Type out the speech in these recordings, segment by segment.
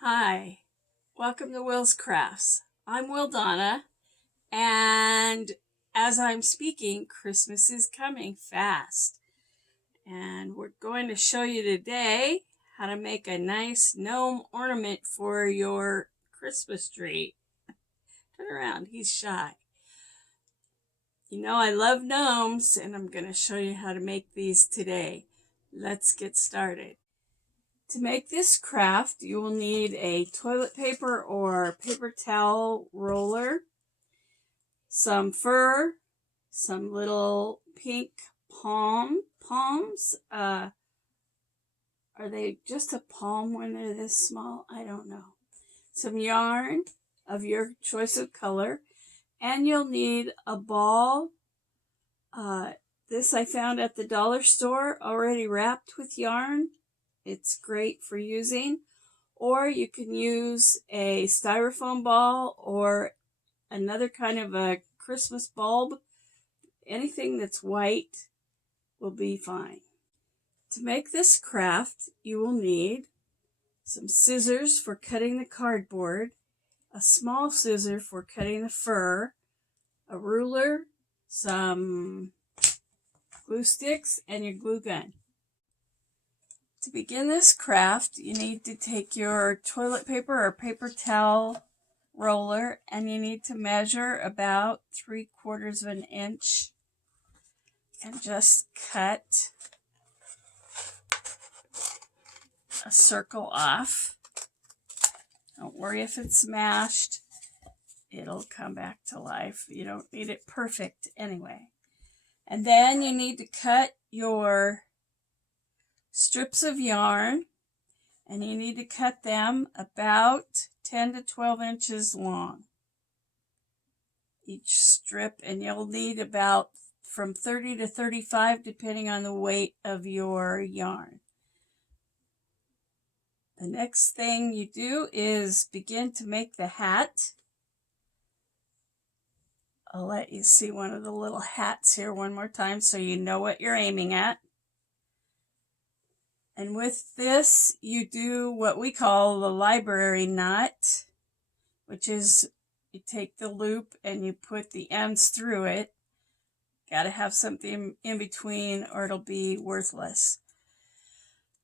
Hi, welcome to Will's Crafts. I'm Will Donna, and as I'm speaking, Christmas is coming fast. And we're going to show you today how to make a nice gnome ornament for your Christmas tree. Turn around, he's shy. You know I love gnomes, and I'm going to show you how to make these today. Let's get started. To make this craft, you will need a toilet paper or paper towel roller, some fur, some little pink palms. Are they just a palm when they're this small? I don't know. Some yarn of your choice of color, and you'll need a ball. This I found at the dollar store already wrapped with yarn. It's great for using, or you can use a styrofoam ball or another kind of a Christmas bulb. Anything that's white will be fine. To make this craft, you will need some scissors for cutting the cardboard, a small scissor for cutting the fur, a ruler, some glue sticks, and your glue gun. To begin this craft, you need to take your toilet paper or paper towel roller, and you need to measure about 3/4 of an inch and just cut a circle off. Don't worry if it's smashed. It'll come back to life. You don't need it perfect anyway. And then you need to cut your strips of yarn, and you need to cut them about 10 to 12 inches long each strip, and you'll need about from 30 to 35 depending on the weight of your yarn. The next thing you do is begin to make the hat. I'll let you see one of the little hats here one more time so you know what you're aiming at. And with this, you do what we call the library knot, which is you take the loop and you put the ends through it. Got to have something in between or it'll be worthless.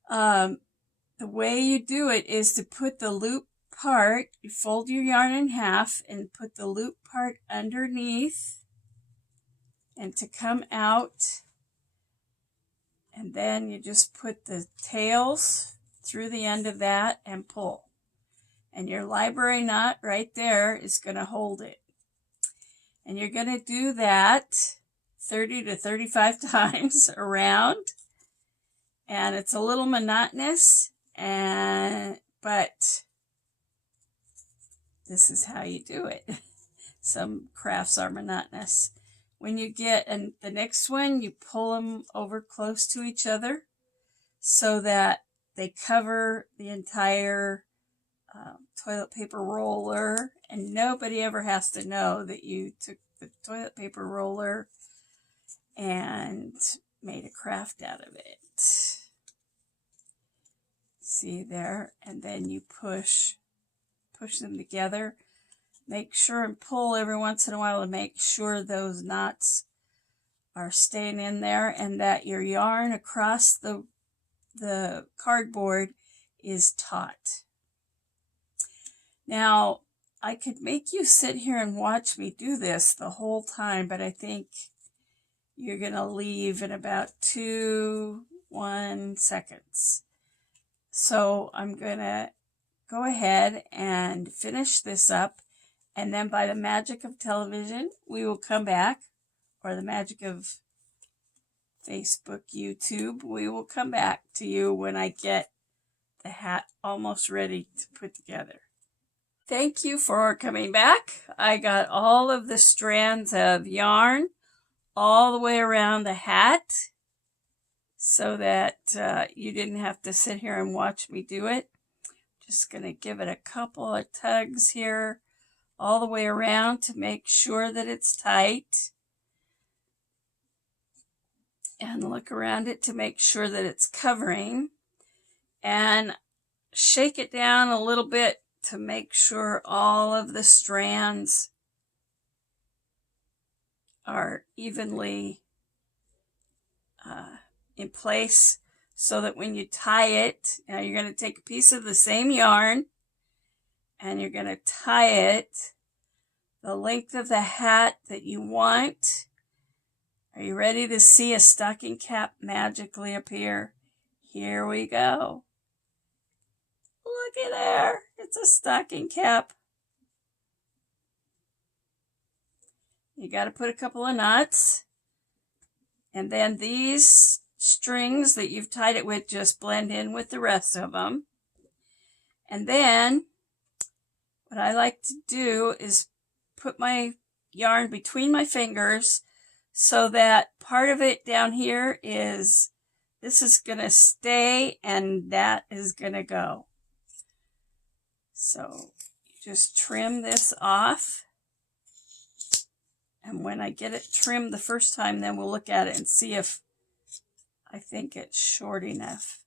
The way you do it is to put the loop part, you fold your yarn in half and put the loop part underneath and to come out. And then you just put the tails through the end of that and pull. And your library knot right there is going to hold it. And you're going to do that 30 to 35 times around. And it's a little monotonous, but this is how you do it. Some crafts are monotonous. When you get the next one, you pull them over close to each other so that they cover the entire toilet paper roller, and nobody ever has to know that you took the toilet paper roller and made a craft out of it. See there? And then you push them together. Make sure and pull every once in a while to make sure those knots are staying in there and that your yarn across the cardboard is taut. Now, I could make you sit here and watch me do this the whole time, but I think you're going to leave in about 1 seconds. So I'm going to go ahead and finish this up. And then by the magic of television, we will come back, or the magic of Facebook, YouTube, we will come back to you when I get the hat almost ready to put together. Thank you for coming back. I got all of the strands of yarn all the way around the hat so that you didn't have to sit here and watch me do it. Just going to give it a couple of tugs here all the way around to make sure that it's tight, and look around it to make sure that it's covering. And shake it down a little bit to make sure all of the strands are evenly in place, so that when you tie it, now you're going to take a piece of the same yarn and you're going to tie it the length of the hat that you want. Are you ready to see a stocking cap magically appear? Here we go. Looky there, it's a stocking cap. You got to put a couple of knots, and then these strings that you've tied it with just blend in with the rest of them. And then what I like to do is put my yarn between my fingers so that part of it down here is, this is going to stay and that is going to go. So you just trim this off. And when I get it trimmed the first time, then we'll look at it and see if I think it's short enough.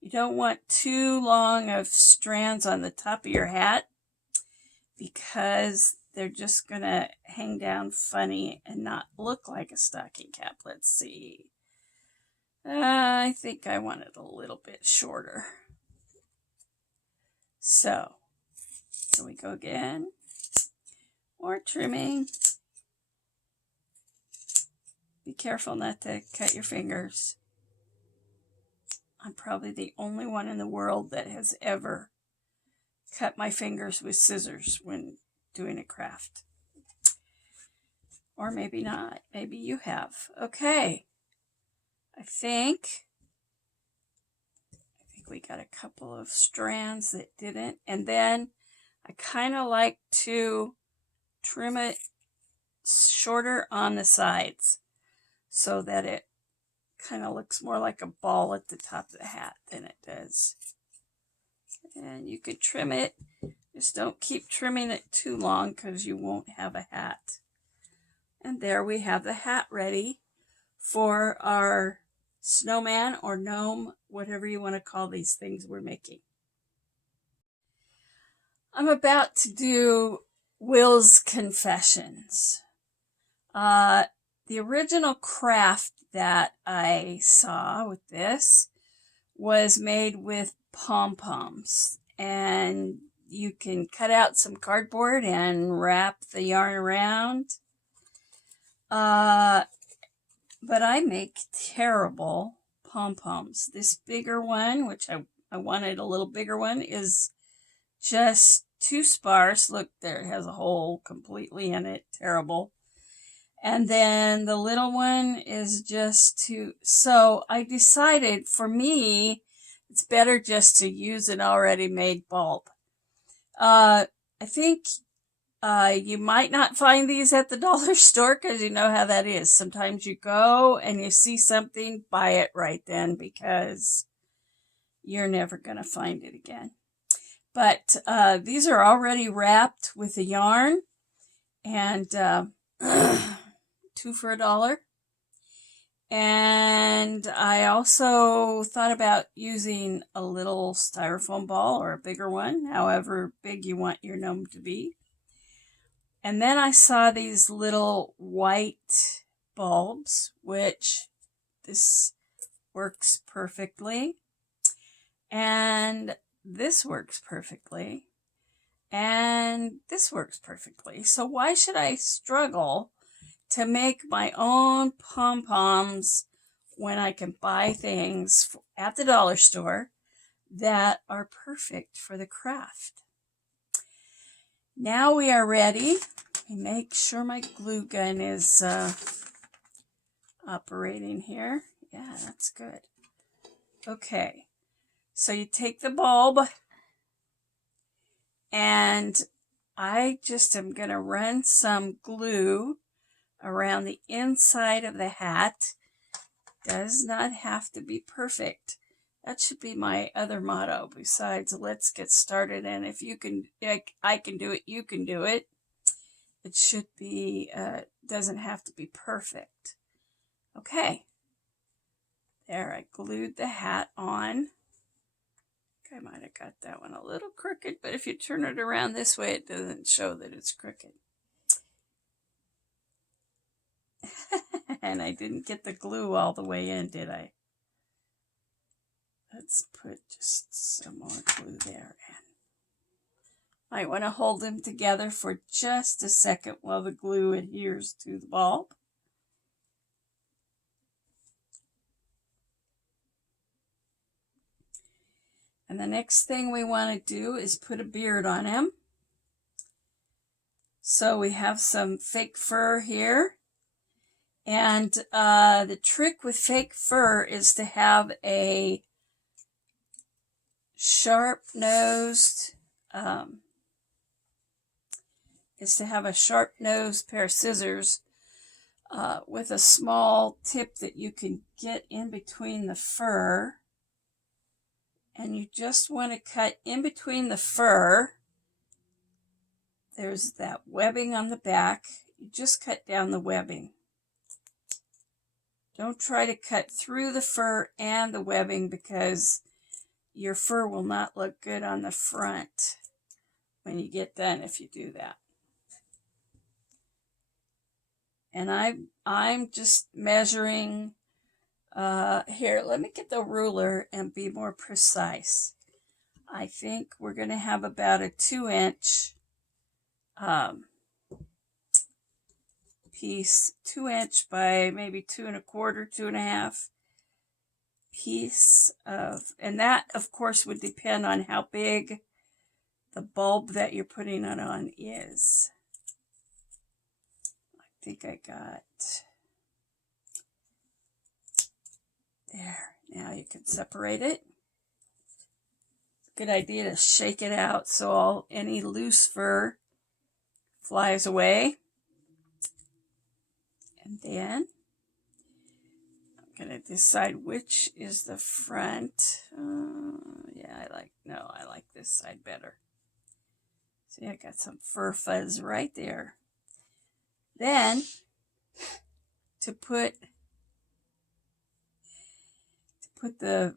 You don't want too long of strands on the top of your hat because they're just going to hang down funny and not look like a stocking cap. Let's see. I think I want it a little bit shorter. So, here we go again. More trimming. Be careful not to cut your fingers. I'm probably the only one in the world that has ever cut my fingers with scissors when doing a craft. Or maybe not. Maybe you have. Okay. I think we got a couple of strands that didn't. And then I kind of like to trim it shorter on the sides, so that it kind of looks more like a ball at the top of the hat than it does. And you could trim it, just don't keep trimming it too long because you won't have a hat. And there we have the hat ready for our snowman or gnome, whatever you want to call these things we're making. I'm about to do Will's Confessions. The original craft that I saw with this was made with pom-poms, and you can cut out some cardboard and wrap the yarn around. But I make terrible pom-poms. This bigger one, which I wanted a little bigger one, is just too sparse. Look, there, it has a hole completely in it. Terrible. And then the little one is just too... So I decided, for me, it's better just to use an already made bulb. I think you might not find these at the dollar store because you know how that is. Sometimes you go and you see something, buy it right then because you're never going to find it again. But these are already wrapped with the yarn, and 2 for $1. And I also thought about using a little styrofoam ball or a bigger one, however big you want your gnome to be. And then I saw these little white bulbs, which this works perfectly. And this works perfectly. And this works perfectly. So why should I struggle to make my own pom-poms when I can buy things at the dollar store that are perfect for the craft? Now we are ready. Let me make sure my glue gun is operating here. Yeah, that's good. Okay, so you take the bulb, and I just am going to run some glue around the inside of the hat. Does not have to be perfect. That should be my other motto besides let's get started, and if you can, I can do it, you can do it. It should be, doesn't have to be perfect. Okay. There, I glued the hat on. I might have got that one a little crooked, but if you turn it around this way, it doesn't show that it's crooked. And I didn't get the glue all the way in, did I? Let's put just some more glue there. And might want to hold them together for just a second while the glue adheres to the bulb. And the next thing we want to do is put a beard on him. So we have some fake fur here. And the trick with fake fur is to have a sharp-nosed pair of scissors with a small tip that you can get in between the fur. And you just want to cut in between the fur. There's that webbing on the back. You just cut down the webbing. Don't try to cut through the fur and the webbing, because your fur will not look good on the front when you get done if you do that. And I'm just measuring here. Let me get the ruler and be more precise. I think we're going to have about a 2-inch piece, 2-inch by maybe 2 1/4, 2 1/2 piece of, and that of course would depend on how big the bulb that you're putting it on is. I think I got there. Now you can separate it. Good idea to shake it out so any loose fur flies away. And then I'm going to decide which is the front. I like this side better. See, I got some fur fuzz right there. Then, to put the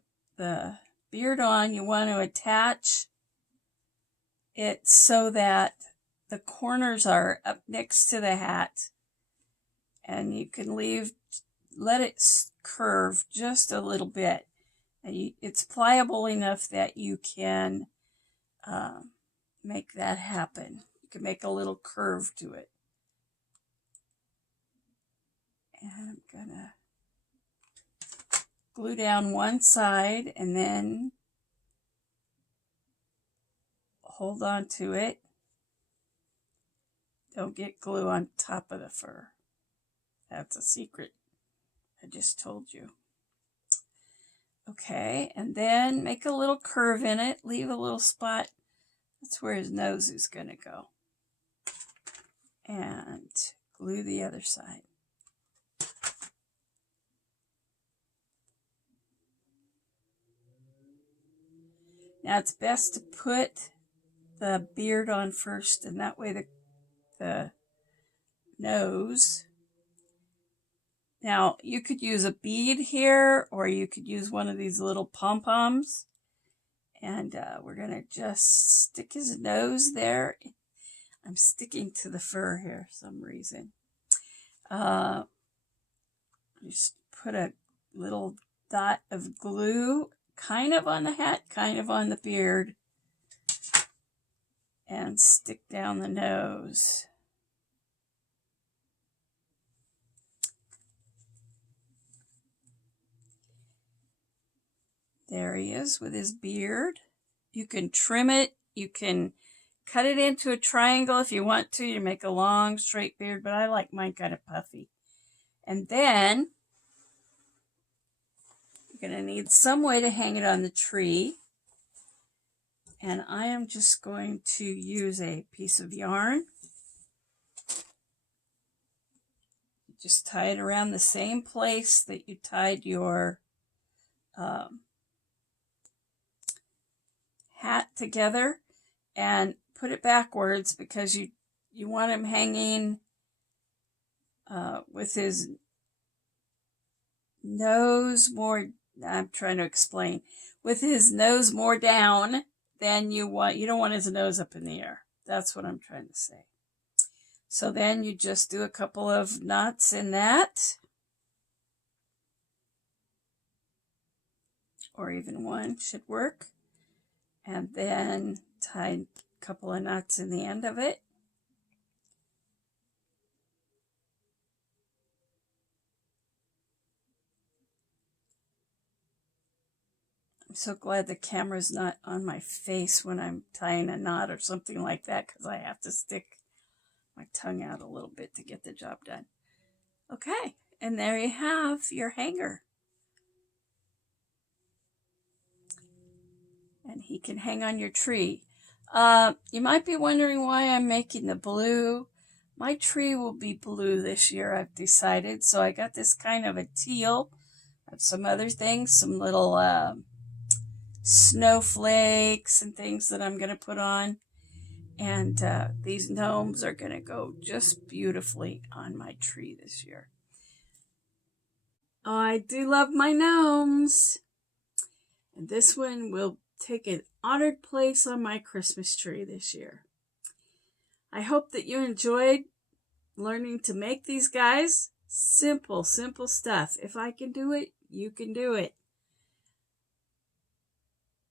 beard on, you want to attach it so that the corners are up next to the hat. And you can let it curve just a little bit. And it's pliable enough that you can make that happen. You can make a little curve to it. And I'm going to glue down one side and then hold on to it. Don't get glue on top of the fur. That's a secret I just told you. Okay, and then make a little curve in it. Leave a little spot. That's where his nose is going to go. And glue the other side. Now it's best to put the beard on first, and that way the nose. Now, you could use a bead here, or you could use one of these little pom-poms. And we're going to just stick his nose there. I'm sticking to the fur here for some reason. Just put a little dot of glue, kind of on the hat, kind of on the beard. And stick down the nose. There he is with his beard. You can trim it. You can cut it into a triangle if you want to. You make a long, straight beard, but I like mine kind of puffy. And then you're going to need some way to hang it on the tree. And I am just going to use a piece of yarn. Just tie it around the same place that you tied your hat together, and put it backwards because you want him hanging with his nose more I'm trying to explain. With his nose more down than you don't want his nose up in the air. That's what I'm trying to say. So then you just do a couple of knots in that. Or even one should work. And then tie a couple of knots in the end of it. I'm so glad the camera's not on my face when I'm tying a knot or something like that, because I have to stick my tongue out a little bit to get the job done. Okay, and there you have your hanger. And he can hang on your tree. You might be wondering why I'm making the blue. My tree will be blue this year, I've decided. So I got this kind of a teal. I have some other things, some little snowflakes and things that I'm going to put on. And these gnomes are going to go just beautifully on my tree this year. Oh, I do love my gnomes. And this one will take an honored place on my Christmas tree this year. I hope that you enjoyed learning to make these guys. Simple stuff. If I can do it, you can do it.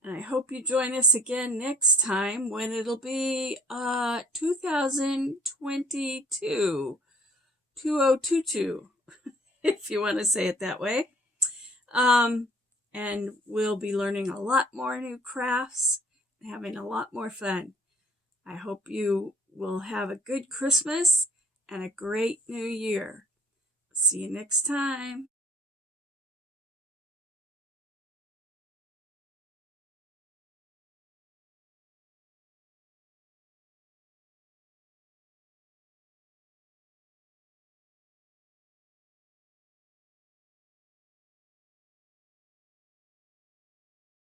And I hope you join us again next time when it'll be 2022, 2022, if you want to say it that way. And we'll be learning a lot more new crafts and having a lot more fun. I hope you will have a good Christmas and a great new year. See you next time.